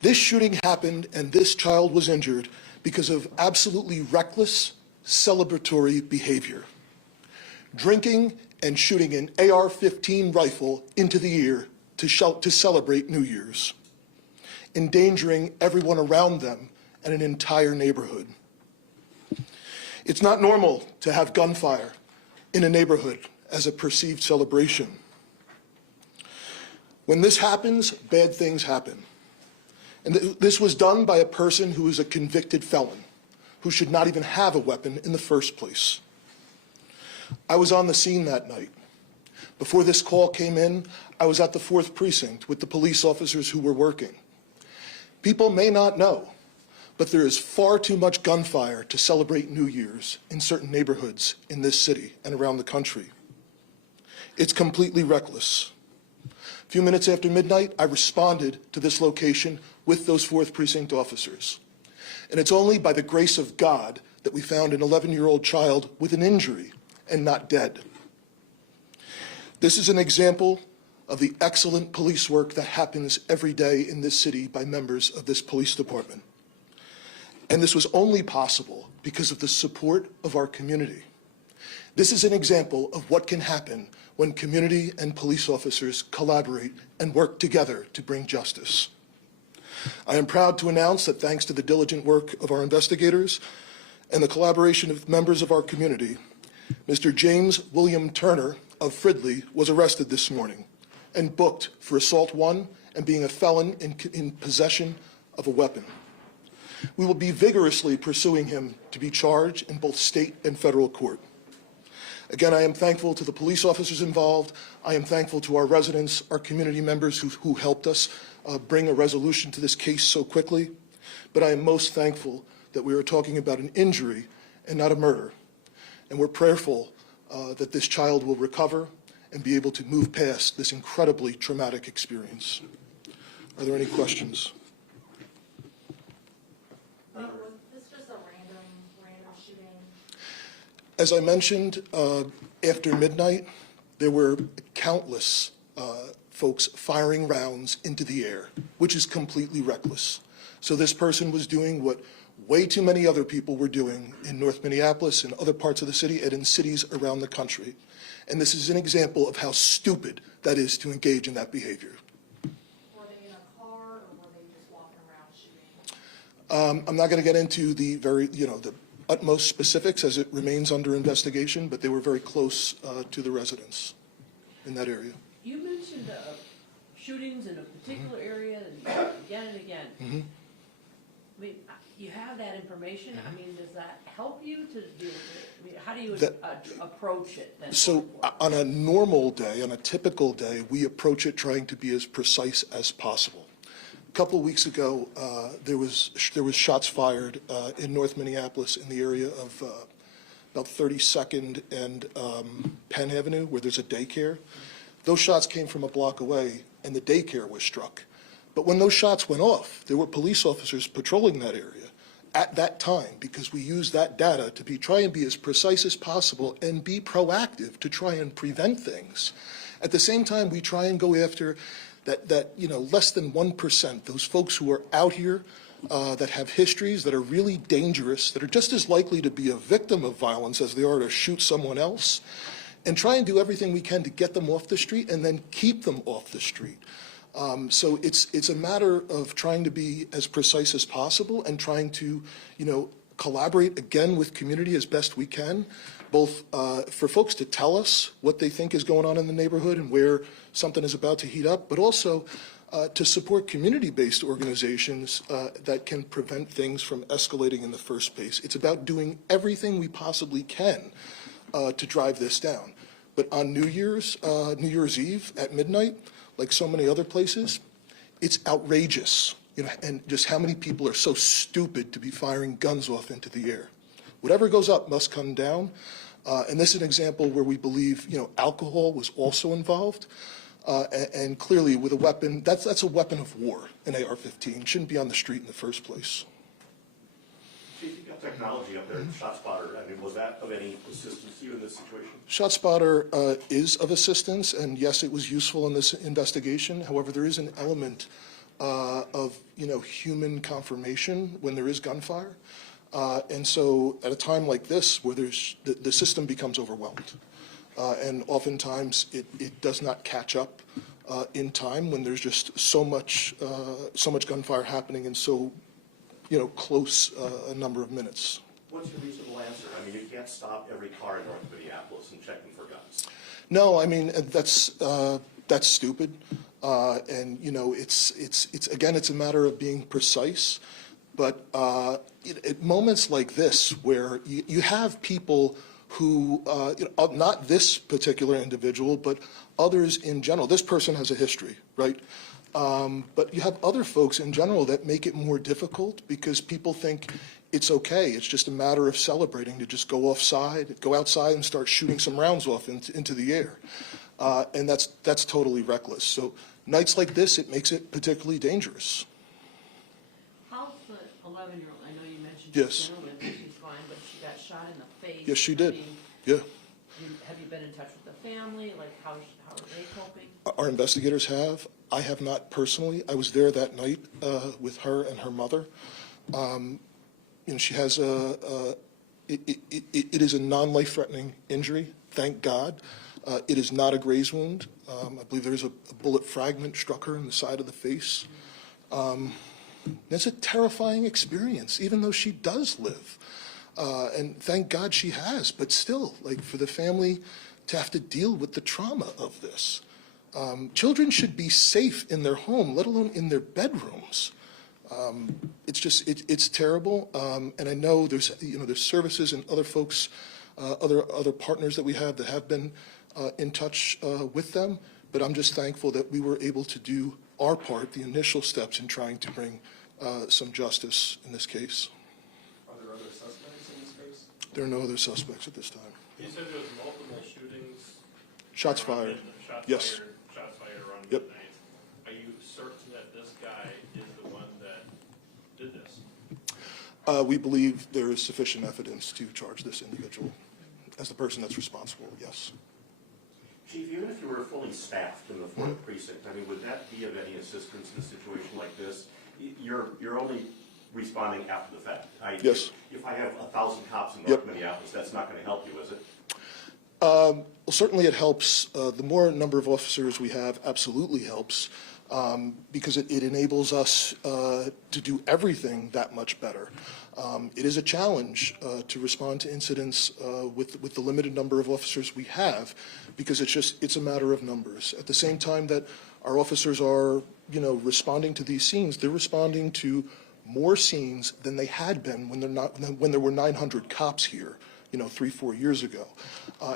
This shooting happened and this child was injured because of absolutely reckless, celebratory behavior. Drinking and shooting an AR-15 rifle into the ear to celebrate New Year's, endangering everyone around them and an entire neighborhood. It's not normal to have gunfire in a neighborhood as a perceived celebration. When this happens, bad things happen. And this was done by a person who is a convicted felon, who should not even have a weapon in the first place. I was on the scene that night. Before this call came in, I was at the 4th Precinct with the police officers who were working. People may not know, but there is far too much gunfire to celebrate New Year's in certain neighborhoods in this city and around the country. It's completely reckless. A few minutes after midnight, I responded to this location with those 4th Precinct officers. And it's only by the grace of God that we found an 11-year-old child with an injury and not dead. This is an example of the excellent police work that happens every day in this city by members of this police department. And this was only possible because of the support of our community. This is an example of what can happen when community and police officers collaborate and work together to bring justice. I am proud to announce that thanks to the diligent work of our investigators and the collaboration of members of our community, Mr. James William Turner of Fridley was arrested this morning and booked for assault 1 and being a felon in possession of a weapon. We will be vigorously pursuing him to be charged in both state and federal court. Again, I am thankful to the police officers involved. I am thankful to our residents, our community members who helped us bring a resolution to this case so quickly. But I am most thankful that we are talking about an injury and not a murder. And we're prayerful that this child will recover and be able to move past this incredibly traumatic experience. Are there any questions? Was this just a random shooting? As I mentioned, after midnight, there were countless folks firing rounds into the air, which is completely reckless. So this person was doing what way too many other people were doing in North Minneapolis and other parts of the city and in cities around the country. And this is an example of how stupid that is to engage in that behavior. Were they in a car or were they just walking around shooting? I'm not going to get into the the utmost specifics as it remains under investigation, but they were very close to the residents in that area. You mentioned shootings in a particular area again and again. Mm-hmm. I mean, you have that information. I mean, does that help you to deal with it? I mean, how do you approach it then? So on a normal day, on a typical day, we approach it trying to be as precise as possible. A couple of weeks ago, there was shots fired in North Minneapolis in the area of about 32nd and Penn Avenue, where there's a daycare. Those shots came from a block away, and the daycare was struck. But when those shots went off, there were police officers patrolling that area at that time because we used that data to try and be as precise as possible and be proactive to try and prevent things. At the same time, we try and go after that less than 1%, those folks who are out here that have histories that are really dangerous, that are just as likely to be a victim of violence as they are to shoot someone else, and try and do everything we can to get them off the street and then keep them off the street. So it's a matter of trying to be as precise as possible and trying to, collaborate again with community as best we can, both for folks to tell us what they think is going on in the neighborhood and where something is about to heat up, but also to support community-based organizations that can prevent things from escalating in the first place. It's about doing everything we possibly can to drive this down. But on New Year's Eve at midnight, like so many other places, it's outrageous, and just how many people are so stupid to be firing guns off into the air. Whatever goes up must come down, and this is an example where we believe, alcohol was also involved, and clearly with a weapon, that's a weapon of war, an AR-15, shouldn't be on the street in the first place. Chief, you've got technology up there, ShotSpotter. I mean, was that of any assistance to you in this situation? ShotSpotter is of assistance, and yes, it was useful in this investigation. However, there is an element of, human confirmation when there is gunfire. And so at a time like this, where the system becomes overwhelmed, and oftentimes it does not catch up in time when there's just so much gunfire happening in so, close a number of minutes. What's your reasonable answer? I mean, you can't stop every car in North Minneapolis and checking for guns. No, I mean, that's stupid. And, it's again, it's a matter of being precise. But at moments like this, where you have people who, not this particular individual, but others in general. This person has a history, right? But you have other folks in general that make it more difficult because people think it's okay. It's just a matter of celebrating to just go outside and start shooting some rounds off into the air. And that's totally reckless. So nights like this, it makes it particularly dangerous. How's the 11-year-old? I know you mentioned Yes. she's gentleman, she's fine, but she got shot in the face. Yes, she did. I mean, Yeah. have you been in touch with the family? Like, how are they coping? Our investigators have. I have not personally. I was there that night with her and her mother. She has it is a non-life-threatening injury, thank God. It is not a graze wound. I believe there is a bullet fragment struck her in the side of the face. It's a terrifying experience, even though she does live. And thank God she has, but still, like, for the family to have to deal with the trauma of this. Children should be safe in their home, let alone in their bedrooms. It's terrible. And I know there's services and other folks, other partners that we have that have been in touch with them. But I'm just thankful that we were able to do our part, the initial steps in trying to bring some justice in this case. Are there other suspects in this case? There are no other suspects at this time. You said there was multiple shootings? Shots fired. Yes. Shots fired around Yep. midnight. Are you certain that this guy is the one that did this? We believe there is sufficient evidence to charge this individual as the person that's responsible, yes. Chief, even if you were fully staffed in the fourth precinct, I mean, would that be of any assistance in a situation like this? You're only responding after the fact. Yes. If I have 1,000 cops in Yep. North Minneapolis, that's not going to help you, is it? Well, certainly it helps. The more number of officers we have absolutely helps because it enables us to do everything that much better. It is a challenge to respond to incidents with the limited number of officers we have because it's a matter of numbers. At the same time that our officers are, responding to these scenes, they're responding to more scenes than they had been when there were 900 cops here, 3-4 years ago.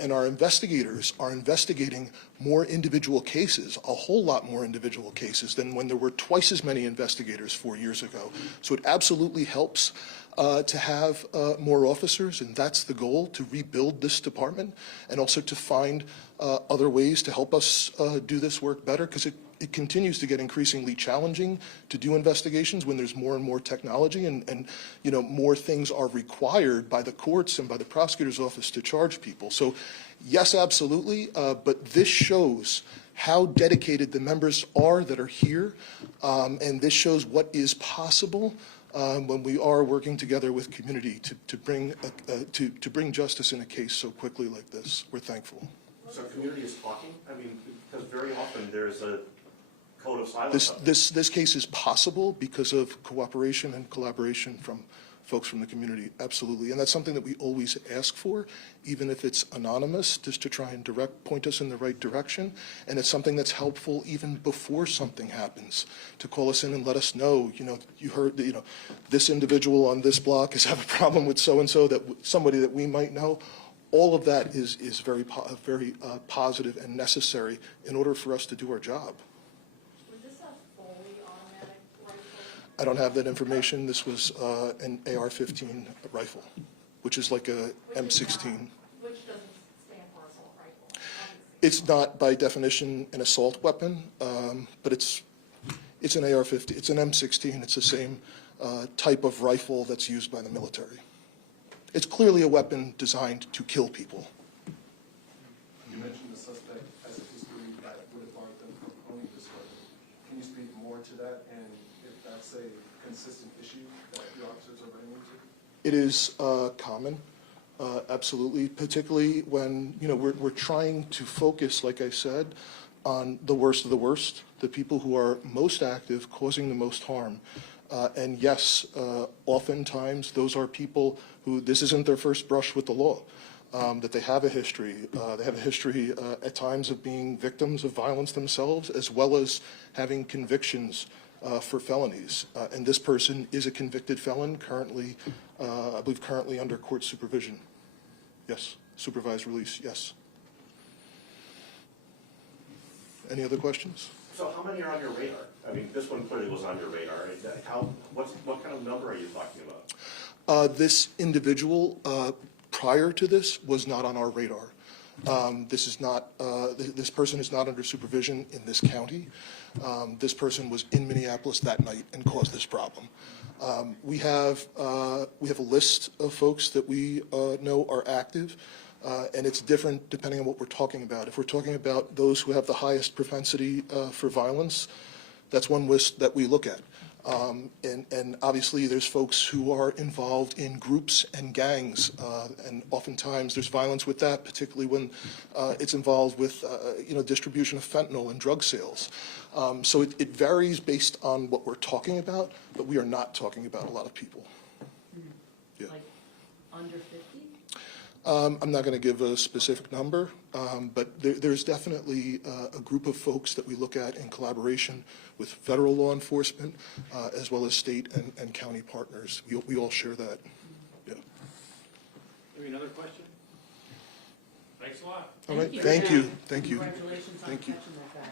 And our investigators are investigating more individual cases, a whole lot more individual cases than when there were twice as many investigators 4 years ago. So it absolutely helps to have more officers, and that's the goal, to rebuild this department and also to find other ways to help us do this work better, because it continues to get increasingly challenging to do investigations when there's more and more technology and more things are required by the courts and by the prosecutor's office to charge people. So yes, absolutely, but this shows how dedicated the members are that are here, and this shows what is possible when we are working together with community to bring justice in a case so quickly like this. We're thankful. So community is talking? I mean, because very often there's a code of silence. This case is possible because of cooperation and collaboration from folks from the community, absolutely. And that's something that we always ask for, even if it's anonymous, just to try and point us in the right direction. And it's something that's helpful even before something happens, to call us in and let us know, you heard that, this individual on this block is having a problem with so-and-so, that somebody that we might know. All of that is very positive and necessary in order for us to do our job. Was this a fully automatic rifle? I don't have that information. This was an AR-15 rifle, which is like a M16. Which doesn't stand for assault rifle. It's not by definition an assault weapon, but it's an AR-15. It's an M16. It's the same type of rifle that's used by the military. It's clearly a weapon designed to kill people. You mentioned the suspect has a history that would have marked them from owning this weapon. Can you speak more to that? And a consistent issue that the officers are running into? It is common, absolutely, particularly when, we're trying to focus, like I said, on the worst of the worst, the people who are most active, causing the most harm. And yes, oftentimes those are people who, this isn't their first brush with the law, that they have a history. They have a history at times of being victims of violence themselves, as well as having convictions for felonies. And this person is a convicted felon currently, I believe currently under court supervision. Yes, supervised release, yes. Any other questions? So how many are on your radar? I mean, this one clearly was on your radar. What kind of number are you talking about? This individual, prior to this, was not on our radar. This person is not under supervision in this county. This person was in Minneapolis that night and caused this problem. We have a list of folks that we know are active, and it's different depending on what we're talking about. If we're talking about those who have the highest propensity for violence, that's one list that we look at. And obviously there's folks who are involved in groups and gangs, and oftentimes there's violence with that, particularly when it's involved with distribution of fentanyl and drug sales. So it varies based on what we're talking about, but we are not talking about a lot of people. Yeah. Like under 50? I'm not going to give a specific number, but there's definitely a group of folks that we look at in collaboration with federal law enforcement, as well as state and county partners. We all share that. Yeah. Maybe another question? Thanks a lot. All right. Thank you. Thank you. Congratulations on Thank you. catching that guy.